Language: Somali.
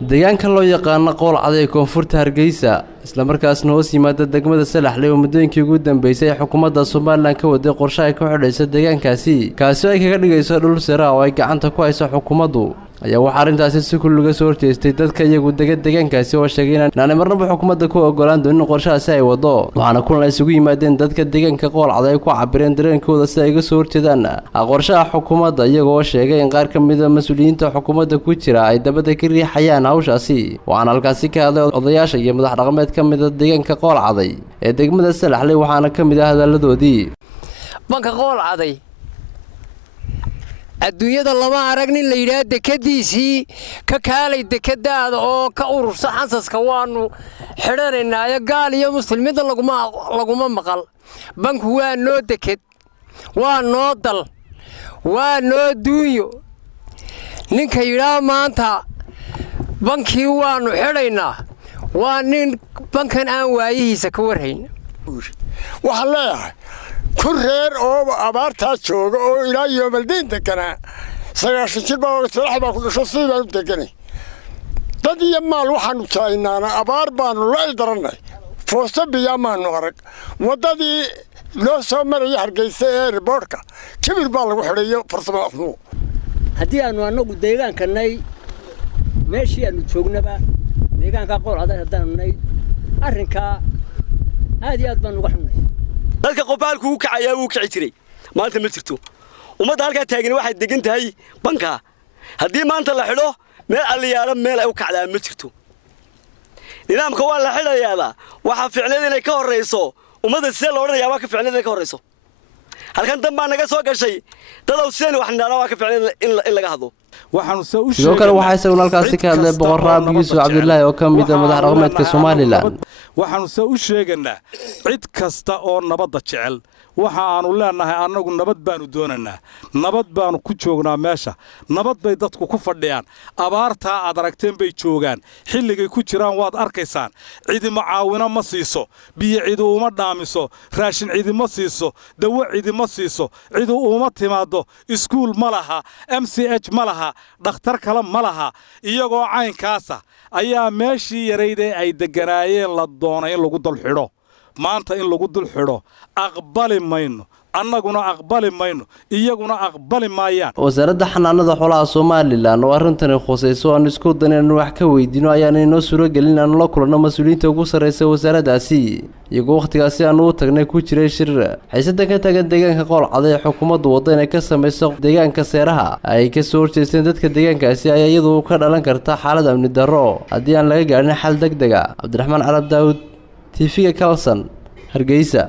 deegaanka loo yaqaan qool caday koonfurta Hargeysa isla markaasna hoos yimaada degmada Salaxley oo muddooyinkii ugu dambeysay xukuumadda Soomaaliland ka waday qorshe ay ku xidhayso deegaankaasi kaasi ay kaga dhigayso dhul sare oo ay gacanta ku hayso xukuumaddu ayaa waxa arintaasi si kulul uga soo horjeestay dadka iyagu deegaankaasi oo sheegay inaan marnaba xukuumadda ku ogolaan doonin qorshahaasi ay wado waxaana kulan ay isugu yimaadeen dadka deegaanka qool caday ku cabireen dareenkooda si ay uga soo horjeedaan qorshaha xukuumadda iyagoo sheegay in qaar ka mid ah mas'uuliyiinta xukuumadda ku jira ay dabada ka riixayaan hawshaasi waxaana halkaasi ka hadlay odayaasha iyo madax dhaqameed ka mid ah deegaanka qool caday ee degmada Salaxley waxaana ka mid ah hadaladoodii banka qool caday adduunyada lama aragnin la yiraahdo dekadiisii ka kaalay dekadaada oo ka urursan xasaska waanu xidhanaynaa gaal iyo muslimiinta laguma maqal banku waa noo dekad waa noo dal waa noo duunyo ninka yiraahdo maanta bankii waanu xidhaynaa waa nin bankan aan waayihiisa ka warhayn waxa leeyahay كرر أو أبارتها شوق أو إلى يوم الدين تكنا سياسي بقى صراحة كل شيء صيبة تكني تدي يما الوحن شاينا أنا أبار بانو لا يدرنا فوسط بياما نورك وتدي لو سمر يحرق يسير بوركا كبر بالو حرية فرصة مفهوم هدي أنا نقول ديجان كناي ماشي أنا شوقنا بقى ديجان كقول هذا ناي أرنكا هذه أضمن وحنا dadka qofaalku uu kacaya uu kici jiray maanta ma jirto umada halka taagan waxay degan tahay banka hadii maanta la xidho meel aliyaala meel ay u kacdaa ma jirto nidaamka waa la xidhayaa waxa ficneed inay ka horeyso umada sida loo oranayaa waa ka ficneed inay ka horeyso halkan dambaa naga soo gashay dad oo seen wax nala waa ka ficneed in laga hadlo waxaanu soo u sheegay kale waxa isagu halkaasi ka hadlay boqor Rabi Yuusuf Cabdullaahi oo ka mid ah madax dhaqameedka Soomaaliland waxaanu soo u sheeganaa cid kasta oo nabadda jecel waxa aanu leenahay anagu nabad baanu doonanaa nabad baanu ku joognaa meesha nabad bay dadku ku fadhiyaan abaarta aad aragteen bay joogaan xilligay ku jiraan waad arkaysaan cidi macaawina ma siiso biyo cidi uma dhaamiso raashin cidi ma siiso dawo cidi ma siiso cidi uma timaado iskuul ma laha MCH ma laha dhakhtar kale ma laha iyagoo caynkaasa ayaa meeshii yareeyay ay deganaayeen la doonay in lagu dul xidho maanta in lagu dul xidho aqbali mayno annaguna aqbali mayno iyaguna aqbali maayaan wasaaradda xanaanada xoolaha Soomaaliland oo arrintan khusayso aan isku daneyn wax ka weydiino ayaan inoo suuro gelin aan la kulano mas'uuliyiinta ugu sareysa wasaaraddaasi iyagoo waqtigaasi aan u tagnay ku jiray shir hay'adda ka tagan deegaanka qool caday xukuumaddu wadada ka sameeyso deegaanka seeraha ay ka soo horjeesteen dadka deegaankaasi ayaa iyadoo ka dhalan karta xaalad amni darro haddii aan laga gaarin xal degdeg ah Cabdiraxmaan Carab Daawud TV Kalsan Hargeysa